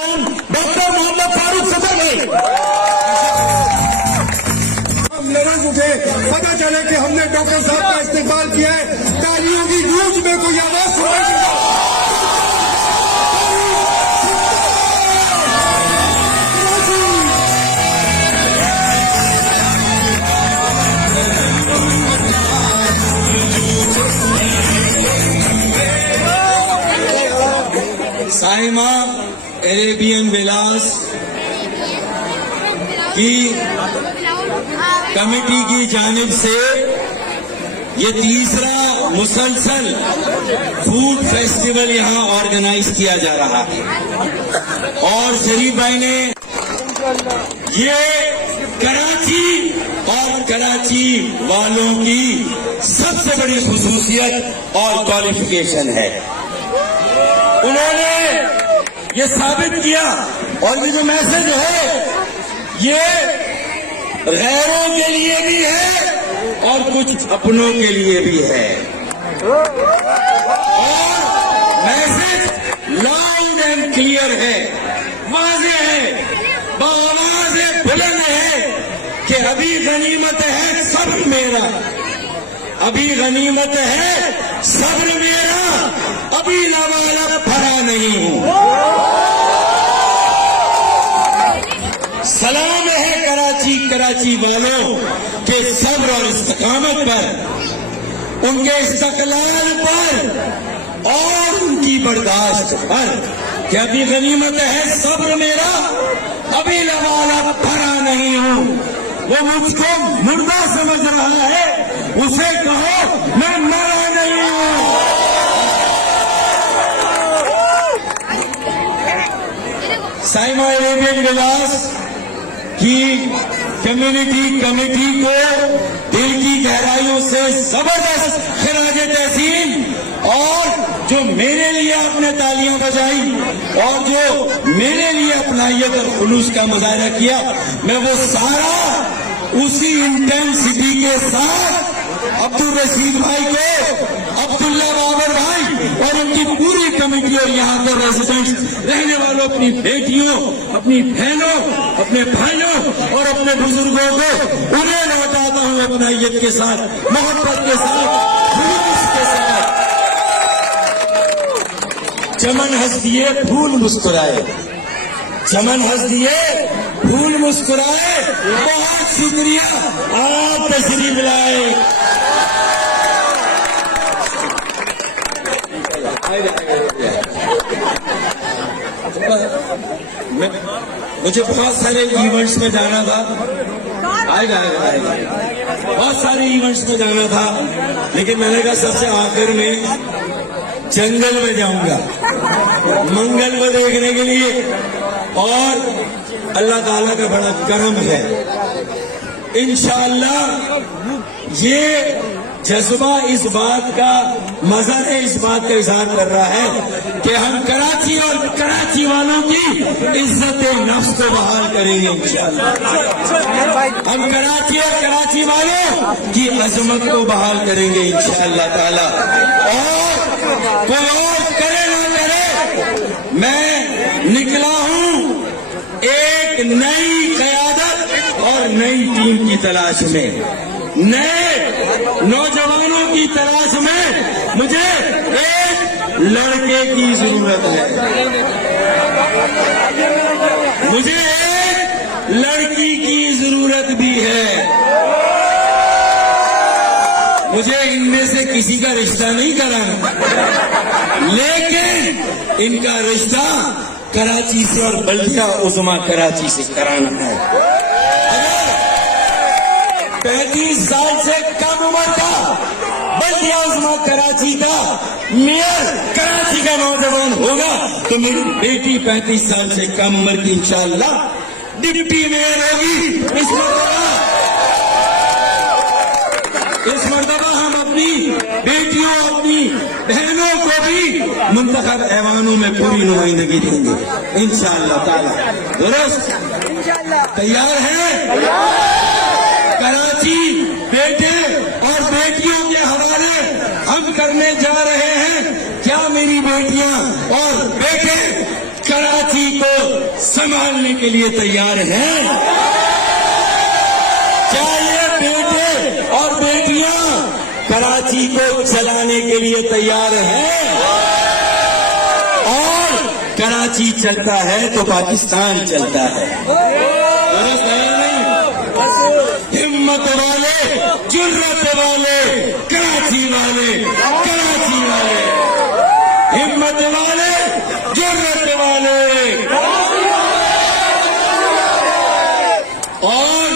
Doctor محمد فاروق صدر بھائی ہم لڑک اٹھے، پتہ چلے کہ ہم نے ڈاکٹر صاحب کا استقبال کیا ہے، تالیوں کی گونج میں کوئی آواز سنائی دے گا۔ سائمہ عربین ولاس کی کمیٹی کی جانب سے یہ تیسرا مسلسل فوڈ فیسٹیول یہاں آرگنائز کیا جا رہا ہے، اور شریف بھائی نے یہ کراچی اور کراچی والوں کی سب سے بڑی خصوصیت اور کوالیفیکیشن ہے۔ انہوں نے یہ ثابت کیا، اور یہ جو میسج ہے یہ غیروں کے لیے بھی ہے اور کچھ اپنوں کے لیے بھی ہے، اور میسج لاؤڈ اینڈ کلیئر ہے، واضح ہے، بآواز بلند ہے کہ ابھی غنیمت ہے صبر میرا، ابھی غنیمت ہے صبر میرا، ابھی لبالب بھرا نہیں ہوں۔ سلام ہے کراچی والوں کے صبر اور استقامت پر، ان کے استقلال پر اور ان کی برداشت پر، کہ ابھی غنیمت ہے صبر میرا، ابھی لبالب بھرا نہیں ہوں۔ وہ مجھ کو مردہ سمجھ رہا ہے، اسے کہو میں مرا نہیں ہوں۔ سائمہ عربین ولاس کی کمیٹی کو دل کی گہرائیوں سے زبردست خراج تحسین، اور جو میرے لیے آپ نے تالیاں بجائی اور جو میرے لیے اپنائیت اور خلوص کا مظاہرہ کیا، میں وہ سارا اسی انٹینسٹی کے ساتھ عبدالرشید بھائی کو، عبداللہ بابر بھائی اور ان کی پوری کمیٹی اور یہاں کے ریزیڈنٹس رہنے والوں، اپنی بیٹیوں، اپنی بہنوں، اپنے بھائیوں اور اپنے بزرگوں کو انہیں لوٹاتا ہوں اپنائیت کے ساتھ، محبت کے ساتھ، خلوص کے ساتھ۔ چمن ہنس دیے پھول مسکرائے، چمن ہنس دیے پھول مسکرائے، بہت شکریہ، آپ تشریف لائے۔ مجھے بہت سارے ایونٹس میں جانا تھا، بہت سارے ایونٹس میں جانا تھا، لیکن میں نے کہا سب سے آخر میں جنگل میں جاؤں گا منگل کو دیکھنے کے لیے، اور اللہ تعالیٰ کا بڑا کرم ہے، انشاءاللہ یہ جذبہ اس بات کا مظہر ہے، اس بات کا اظہار کر رہا ہے کہ ہم کراچی اور کراچی والوں کی عزت نفس کو بحال کریں گے انشاءاللہ، ہم کراچی اور کراچی والوں کی عظمت کو بحال کریں گے انشاءاللہ تعالی، اور کوئی اور کرے نہ کرے، میں نکلا ہوں ایک نئی قیادت اور نئی ٹیم کی تلاش میں، نئے نوجوانوں کی تلاش میں۔ مجھے ایک لڑکے کی ضرورت ہے، مجھے ایک لڑکی کی ضرورت بھی ہے، مجھے ان میں سے کسی کا رشتہ نہیں کرانا، لیکن ان کا رشتہ کراچی سے اور بلدیہ عظمیٰ کراچی سے کرانا ہے۔ 35 سال سے کم عمر کا بلدیہ عظمیٰ کراچی کا میئر کراچی کا نوجوان ہوگا تو میری بیٹی 35 سال سے کم عمر کی انشاءاللہ ڈپٹی میئر ہوگی۔ اس مرتبہ ہم اپنی بیٹیوں، اپنی بہنوں کو بھی منتخب ایوانوں میں پوری نمائندگی دیں گے انشاءاللہ تعالی۔ درست؟ تیار ہیں؟ کراچی بیٹے اور بیٹیوں کے حوالے ہم کرنے جا رہے ہیں، کیا میری بیٹیاں اور بیٹے کراچی کو संभालने के लिए तैयार हैं? क्या ये बेटे और बेटियां कराची को चलाने के लिए तैयार हैं? और कराची चलता है तो पाकिस्तान चलता है। दुरुस्त है या नहीं? हिम्मत वाले, जुर्रत वाले, कराची वाले, कराची वाले, हिम्मत वाले, जुर्रत वाले। और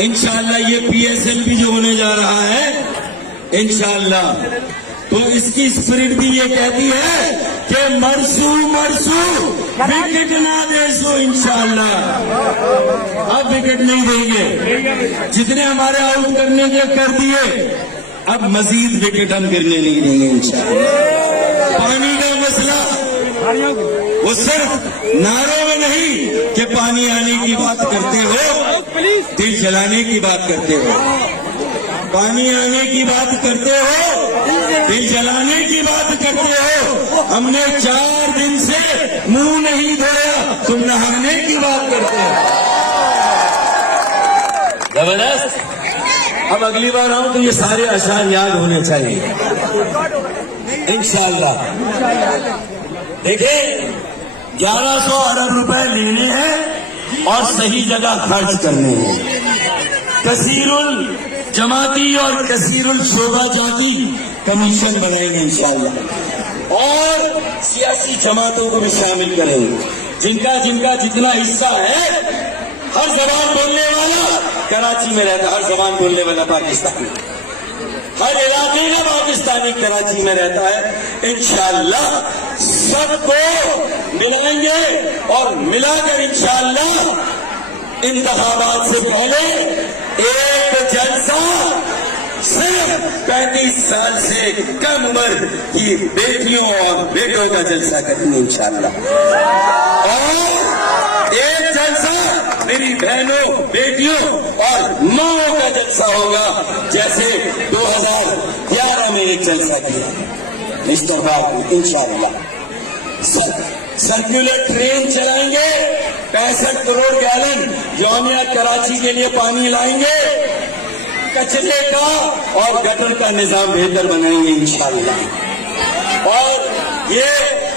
इंशाअल्लाह ये PSLV जो होने जा रहा है, इंशाअल्लाह तो इसकी स्पिरिट भी ये कहती है कि मरसू मरसू विकेट ना दे सो। इंशाअल्लाह अब विकेट नहीं देंगे, जितने हमारे आउट करने के कर दिए, अब मजीद विकेट हम गिरने नहीं देंगे इंशाअल्लाह। पानी का मसला वो सिर्फ नारों में नहीं कि पानी आने की बात करते हो, दिल जलाने की बात करते हो। पानी आने की बात करते हो, दिल जलाने की बात करते हो। हमने 4 दिन से मुंह नहीं धोया, तुम नहाने की बात करते हो। जबरदस्त। अब अगली बार आऊं तो ये सारे अशार याद होने चाहिए इंशाअल्लाह। देखिए 1100 अरब रुपए लेने हैं और सही जगह खर्च करने हैं। कसीरुल जमाती और कसीरुल शोभा जाती कमीशन बनाएंगे इंशाअल्लाह, और सियासी जमातों को भी शामिल करेंगे। जिनका जिनका जितना हिस्सा है, हर जबान बोलने वाला कराची में रहता, हर जबान बोलने वाला पाकिस्तानी, हर इलाके का पाकिस्तानी कराची में रहता है। इंशाअल्लाह सबको मिलाएंगे और मिलाकर इंशाअल्लाह इंतखाबात से पहले एक जलसा सिर्फ 35 साल से कम उम्र की बेटियों और बेटों का जलसा करेंगे इंशाअल्लाह। और एक जलसा मेरी बहनों, बेटियों और माओं का जलसा होगा, जैसे 2011 में एक जलसा किया मिस्टर बाबू इंशाअल्लाह। सर्कुलर ट्रेन चलाएंगे, 65 करोड़ गैलन यौमिया कराची के लिए पानी लाएंगे, कचरे का और गटर का निजाम बेहतर बनाएंगे इंशाअल्लाह। और ये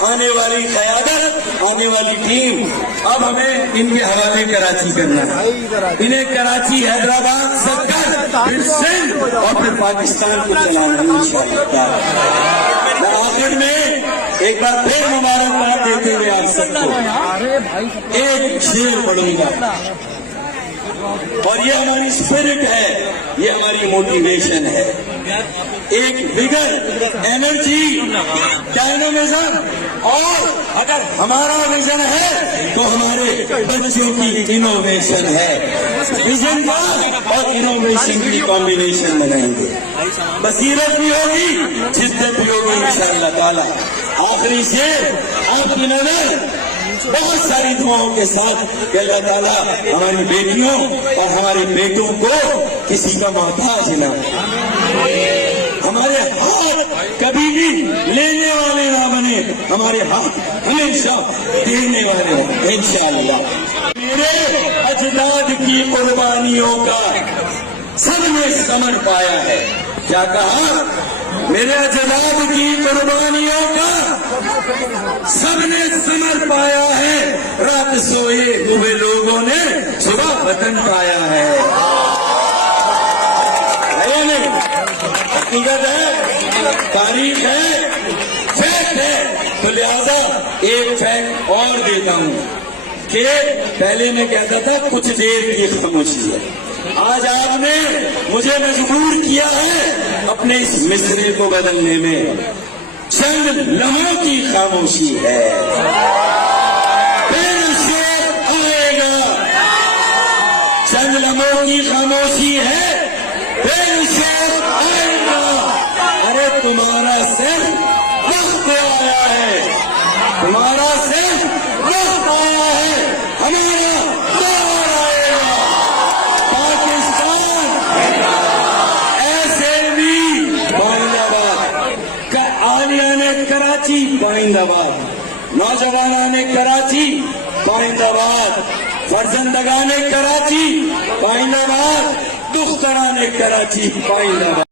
आने वाली क़यादत, आने वाली टीम, अब हमें इनके हवाले कराची करना है। इन्हें कराची, हैदराबाद, सक्कर, फिर सिंध और फिर पाकिस्तान को चलाना है इंशाअल्लाह। मैं आखिर में एक बार फिर मुबारकबाद देते हुए आप सबको एक शेर पढ़ूंगा, और ये हमारी स्पिरिट है, ये हमारी मोटिवेशन है। एक विगर, एनर्जी, डायनामिज्म, और अगर हमारा विजन है तो हमारे बच्चों की इनोवेशन है। विजन का और इनोवेशन की कॉम्बिनेशन बनाएंगे, बसीरत भी होगी, जिद्दत भी होगी इंशाअल्लाह ताला। आखिरी से आपकी नजर बहुत सारी दुआओं के साथ कि अल्लाह ताला हमारी बेटियों और हमारे बेटों को किसी का मोहताज न, हमारे हाथ कभी भी लेने वाले ना बने, हमारे हाथ हमेशा देने वाले हों इंशाअल्लाह। मेरे अजदाद की कुर्बानियों का सबने समर पाया है। क्या कहा? मेरे अजदाद की कुर्बानियों का सबने समर पाया है, रात सोए हुए लोगों ने सुबह वतन पाया है या नहीं? हकीकत है, तारीख है, फैक्ट है। तो लिहाजा एक फैक्ट और देता हूं कि पहले मैं कहता था कुछ देर की खामोशी है, आज आपने मुझे मजबूर किया है अपने इस मिसरे को बदलने में। चंद लम्हों की खामोशी है, फिर शोर आएगा। चंद लम्हों की खामोशी है, फिर शोर आएगा। अरे तुम्हारा सिर वक्त आया है, तुम्हारा सिर वक्त आया है, हमारा दौर आएगा। पाकिस्तान ऐसे भी बाइंदाबाद, आलिया ने कराची बाइंदाबाद, नौजवाना ने कराची پائندآباد، فرزندگان کراچی پائندآباد، دختران کراچی پائندآباد.